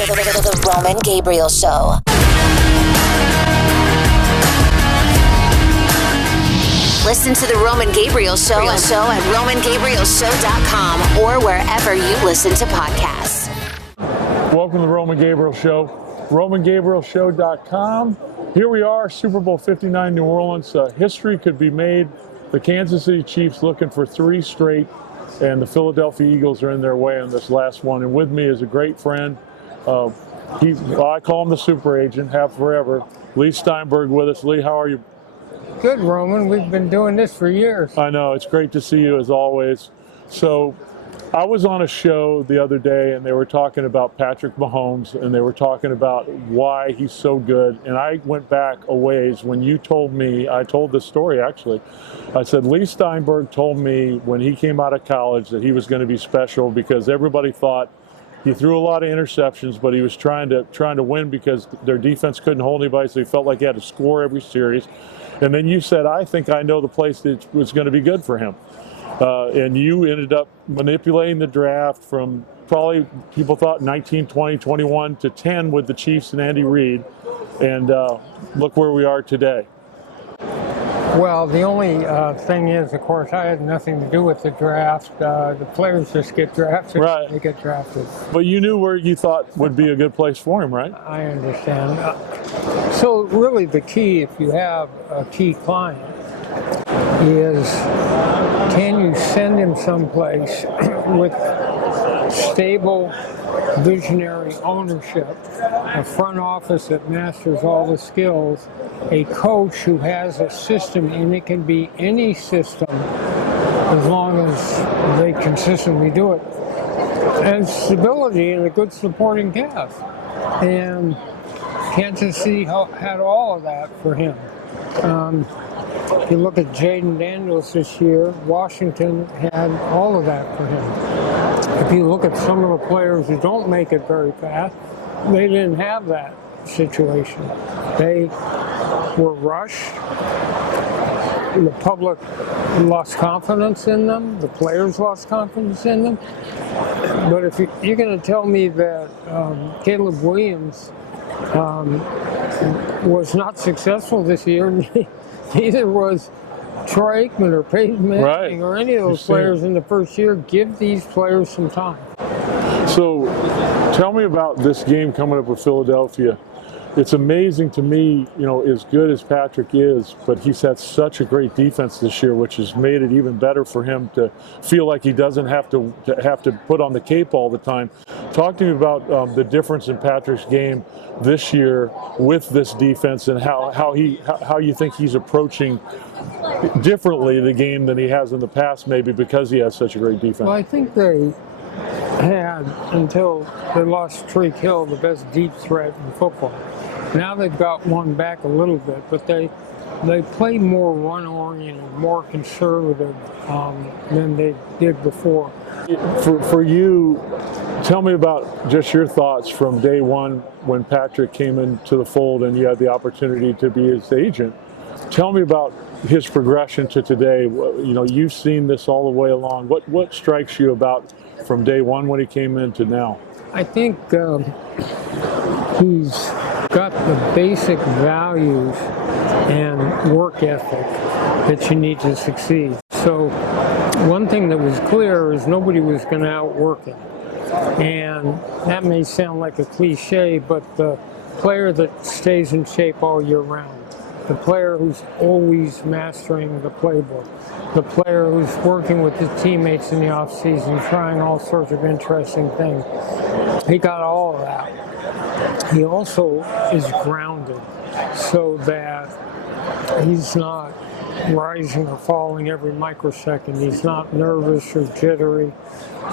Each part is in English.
The Roman Gabriel Show. Listen to The Roman Gabriel Show at RomanGabrielShow.com or wherever you listen to podcasts. Welcome to The Roman Gabriel Show. RomanGabrielShow.com. Here we are, Super Bowl 59, New Orleans. History could be made. The Kansas City Chiefs looking for 3 straight, and the Philadelphia Eagles are in their way on this last one. And with me is a great friend. I call him the super agent, have forever. Leigh Steinberg with us. Leigh, how are you? Good, Roman. We've been doing this for years. I know. It's great to see you as always. So I was on a show the other day, and they were talking about Patrick Mahomes, and they were talking about why he's so good. And I went back a ways when you told me, I told this story actually. I said, Leigh Steinberg told me when he came out of college that he was going to be special because everybody thought he threw a lot of interceptions, but he was trying to win because their defense couldn't hold anybody, so he felt like he had to score every series. And then you said, I think I know the place that was going to be good for him. And you ended up manipulating the draft from probably people thought 19, 20, 21 to 10 with the Chiefs and Andy Reid. And look where we are today. Well, the only thing is, of course, I had nothing to do with the draft. The players just get drafted. Right. They get drafted. But you knew where you thought would be a good place for him, right? I understand. So really the key, if you have a key client, is can you send him someplace with stable, visionary ownership, a front office that masters all the skills, a coach who has a system, and it can be any system as long as they consistently do it, and stability and a good supporting cast. And Kansas City had all of that for him. If you look at Jaden Daniels this year, Washington had all of that for him. If you look at some of the players who don't make it very fast, they didn't have that situation. They were rushed. The public lost confidence in them. The players lost confidence in them. But if you're going to tell me that Caleb Williams was not successful this year, neither was Troy Aikman or Peyton Manning or any of those players in the first year. Give these players some time. So tell me about this game coming up with Philadelphia. It's amazing to me, as good as Patrick is, but he's had such a great defense this year, which has made it even better for him to feel like he doesn't have to put on the cape all the time. Talk to me about the difference in Patrick's game this year with this defense and how you think he's approaching differently the game than he has in the past, maybe because he has such a great defense. Well, I think they had, until they lost Tyreek Hill, the best deep threat in football. Now they've got one back a little bit, but they play more run-oriented, more conservative than they did before. For you, tell me about just your thoughts from day one when Patrick came into the fold and you had the opportunity to be his agent. Tell me about his progression to today. You've seen this all the way along. What strikes you about from day one when he came in to now? I think he's got the basic values and work ethic that you need to succeed. So one thing that was clear is nobody was going to outwork him. And that may sound like a cliche, but the player that stays in shape all year round, the player who's always mastering the playbook, the player who's working with his teammates in the offseason, trying all sorts of interesting things. He got all of that. He also is grounded so that he's not rising or falling every microsecond. He's not nervous or jittery.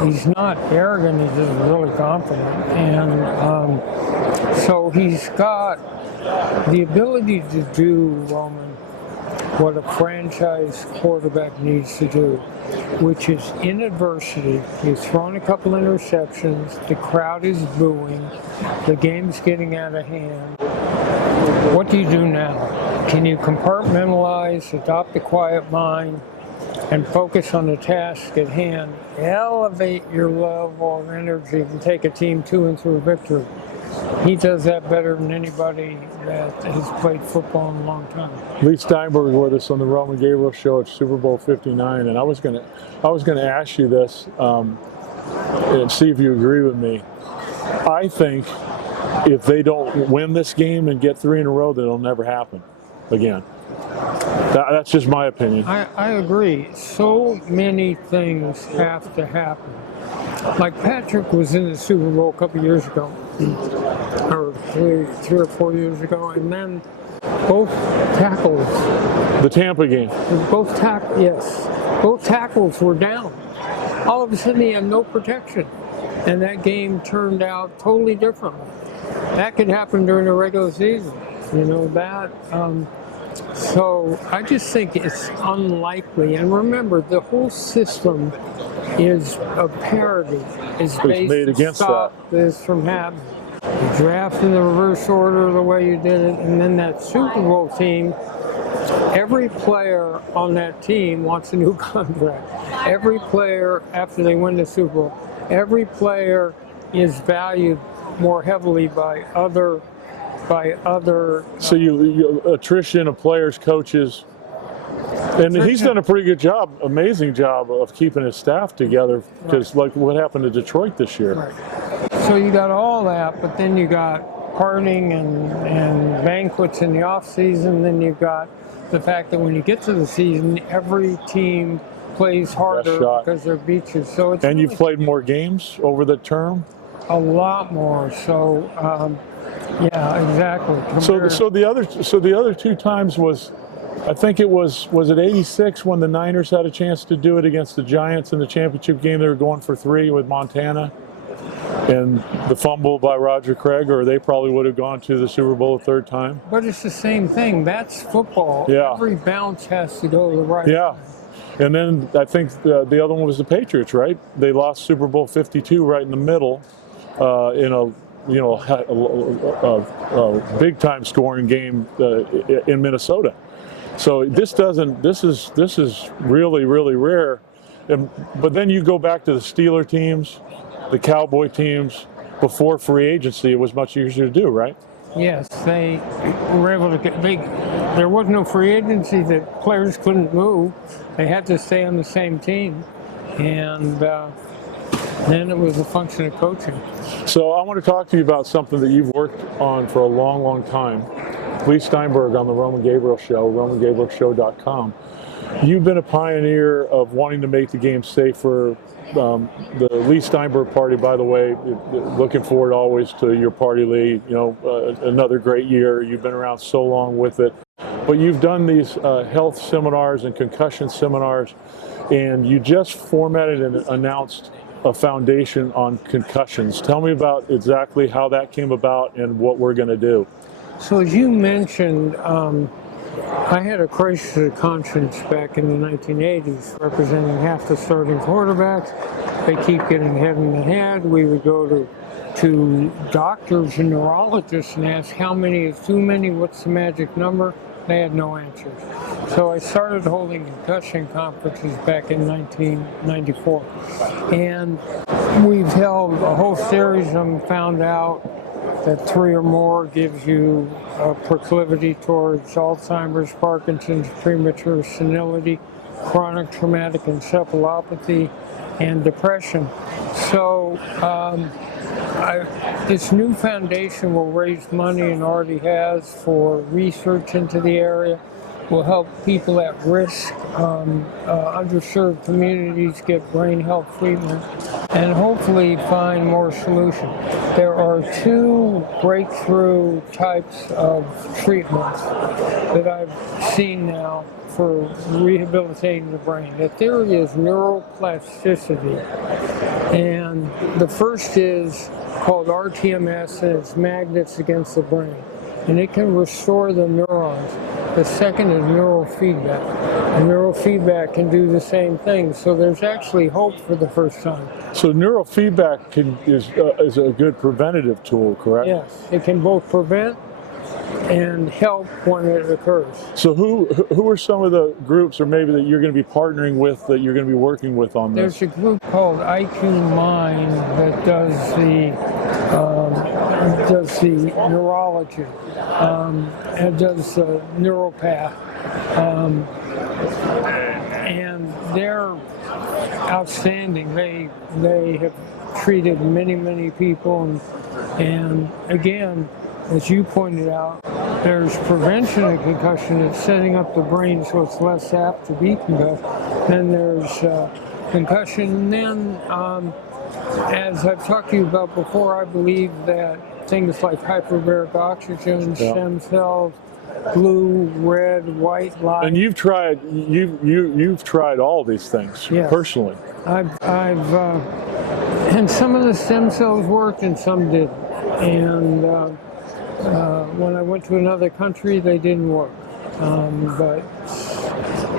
He's not arrogant. He's just really confident. And so he's got the ability to do, Roman, what a franchise quarterback needs to do, which is in adversity. He's thrown a couple interceptions. The crowd is booing. The game's getting out of hand. What do you do now? Can you compartmentalize, adopt a quiet mind, and focus on the task at hand? Elevate your level of energy and take a team to and through victory. He does that better than anybody that has played football in a long time. Leigh Steinberg with us on the Roman Gabriel Show at Super Bowl 59, and I was gonna ask you this and see if you agree with me. I think if they don't win this game and get 3 in a row, that it'll never happen again. That's just my opinion. I agree. So many things have to happen. Like Patrick was in the Super Bowl a couple years ago, or three or 4 years ago, and then both tackles. The Tampa game. Both tackles were down. All of a sudden he had no protection, and that game turned out totally differently. That could happen during the regular season, you know that. So I just think it's unlikely. And remember, the whole system is a parody. It's based made to against stop this from happening. You draft in the reverse order the way you did it, and then that Super Bowl team, every player on that team wants a new contract. Every player, after they win the Super Bowl, every player is valued more heavily by other. So you attrition of players, coaches, and he's done a pretty good job, amazing job of keeping his staff together. Because like what happened to Detroit this year. Right. So you got all that, but then you got partying and banquets in the off season. Then you've got the fact that when you get to the season, every team plays harder because they're beaches. So it's and you've played more games over the term. A lot more. So. Yeah, exactly. So the other 2 times was, I think it was it 86 when the Niners had a chance to do it against the Giants in the championship game. They were going for 3 with Montana, and the fumble by Roger Craig, or they probably would have gone to the Super Bowl a 3rd time. But it's the same thing. That's football. Yeah. Every bounce has to go the right. Yeah. And then I think the other one was the Patriots, right? They lost Super Bowl 52 right in the middle, in a big time scoring game in Minnesota. So this is really, really rare. But then you go back to the Steeler teams, the Cowboy teams. Before free agency, it was much easier to do, right? Yes, they were able to get. There was no free agency that players couldn't move. They had to stay on the same team, and then it was a function of coaching. So I want to talk to you about something that you've worked on for a long, long time. Leigh Steinberg on the Roman Gabriel Show, RomanGabrielShow.com. You've been a pioneer of wanting to make the game safer. The Leigh Steinberg party, by the way, looking forward always to your party, Leigh. You know, another great year. You've been around so long with it. But you've done these health seminars and concussion seminars, and you just formatted and announced a foundation on concussions. Tell me about exactly how that came about and what we're going to do. So as you mentioned, I had a crisis of conscience back in the 1980s, representing half the starting quarterbacks. They keep getting hit in the head. We would go to doctors and neurologists and ask how many is too many, what's the magic number? They had no answers. So I started holding concussion conferences back in 1994. And we've held a whole series of them, found out that 3 or more gives you a proclivity towards Alzheimer's, Parkinson's, premature senility, chronic traumatic encephalopathy, and depression. So this new foundation will raise money, and already has, for research into the area. Will help people at risk, underserved communities get brain health treatment, and hopefully find more solutions. There are 2 breakthrough types of treatments that I've seen now for rehabilitating the brain. The theory is neuroplasticity, and the first is called RTMS, and it's magnets against the brain, and it can restore the neurons. The second is neurofeedback. And neurofeedback can do the same thing. So there's actually hope for the first time. So neurofeedback is a good preventative tool, correct? Yes, it can both prevent and help when it occurs. So who are some of the groups, or maybe that you're going to be partnering with, that you're going to be working with on this? There's a group called IQ Mind that does does the neurology, and does neuropath, and they're outstanding. They have treated many people, and again, as you pointed out, there's prevention of concussion. It's setting up the brain so it's less apt to be concussed. Then there's concussion. And then, as I've talked to you about before, I believe that things like hyperbaric oxygen, stem cells, blue, red, white light. And you've tried all these things personally. And some of the stem cells worked and some didn't. And when I went to another country, they didn't work. But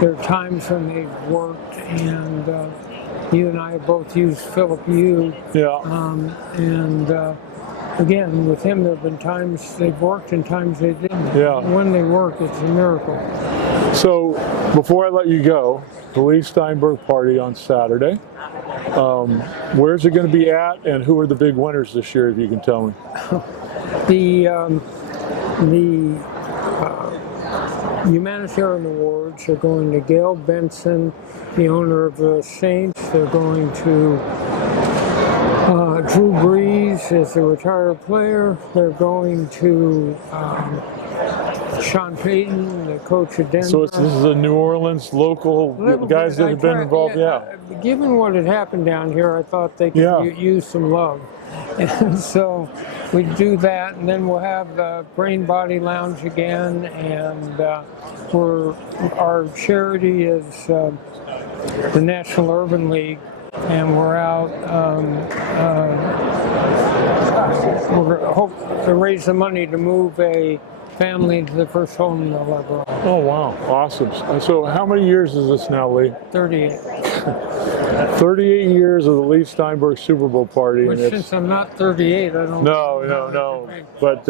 there are times when they've worked, and you and I have both used Philip U. Yeah. Again, with him, there have been times they've worked and times they didn't. Yeah. And when they work, it's a miracle. So, before I let you go, the Leigh Steinberg party on Saturday. Where's it going to be at, and who are the big winners this year, if you can tell me? The humanitarian awards are going to Gail Benson, the owner of the Saints. They're going to Drew Brees as a retired player. They're going to Sean Payton, the coach of Denver. So this is a New Orleans local guys that have been involved. Given what had happened down here, I thought they could use some love. And so we do that, and then we'll have the Brain Body Lounge again, and our charity is the National Urban League, and we're out. We're hope to raise the money to move a family to the first home they'll ever own. Oh wow, awesome! So how many years is this now, Leigh? 38. 38 years of the Leigh Steinberg Super Bowl party. Which, since I'm not 38, I don't. No. But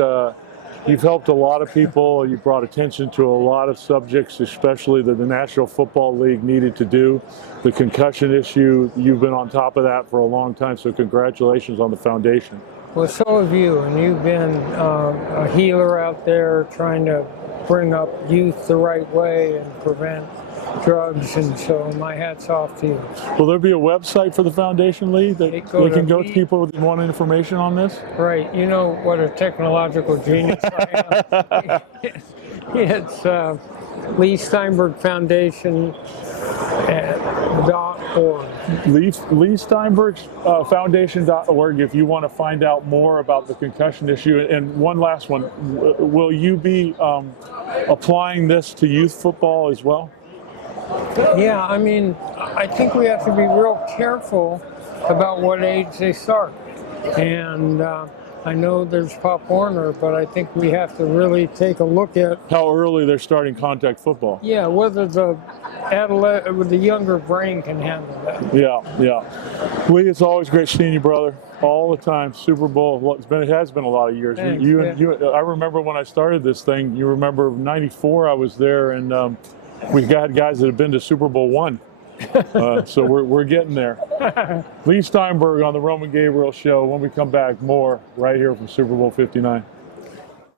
you've helped a lot of people. You brought attention to a lot of subjects, especially that the National Football League needed to do. The concussion issue, you've been on top of that for a long time. So congratulations on the foundation. Well, so have you, and you've been a healer out there trying to bring up youth the right way and prevent drugs, and so my hat's off to you. Will there be a website for the foundation, Leigh, that they can go to people that want information on this? Right. You know what a technological genius I am. It's Leigh Steinberg Foundation .org. Leigh Steinberg Foundation.org if you want to find out more about the concussion issue. And one last one, will you be applying this to youth football as well? Yeah, I mean, I think we have to be real careful about what age they start. And I know there's Pop Warner, but I think we have to really take a look at how early they're starting contact football. Yeah, whether the younger brain can handle that. Yeah. Leigh, it's always great seeing you, brother. All the time. Super Bowl. It has been a lot of years. Thanks, I remember when I started this thing. You remember '94? I was there, and we got guys that have been to Super Bowl I. So we're getting there. Leigh Steinberg on the Roman Gabriel Show. When we come back, more right here from Super Bowl 59.